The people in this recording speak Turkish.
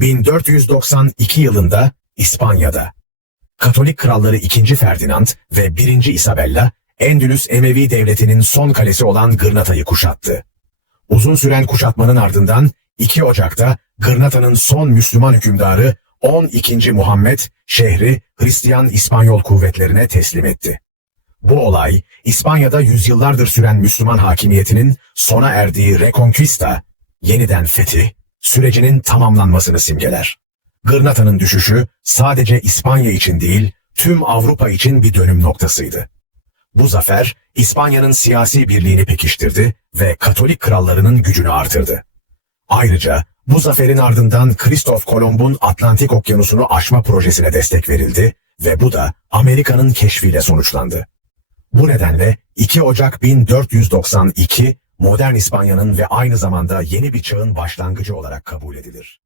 1492 yılında İspanya'da Katolik kralları 2. Ferdinand ve 1. Isabella, Endülüs Emevi devletinin son kalesi olan Gırnata'yı kuşattı. Uzun süren kuşatmanın ardından 2 Ocak'ta Gırnata'nın son Müslüman hükümdarı 12. Muhammed şehri Hristiyan İspanyol kuvvetlerine teslim etti. Bu olay İspanya'da yüzyıllardır süren Müslüman hakimiyetinin sona erdiği Reconquista, yeniden fetih, sürecinin tamamlanmasını simgeler. Gırnata'nın düşüşü sadece İspanya için değil, tüm Avrupa için bir dönüm noktasıydı. Bu zafer, İspanya'nın siyasi birliğini pekiştirdi ve Katolik krallarının gücünü artırdı. Ayrıca bu zaferin ardından Kristof Kolomb'un Atlantik Okyanusu'nu aşma projesine destek verildi ve bu da Amerika'nın keşfiyle sonuçlandı. Bu nedenle 2 Ocak 1492 modern İspanya'nın ve aynı zamanda yeni bir çağın başlangıcı olarak kabul edilir.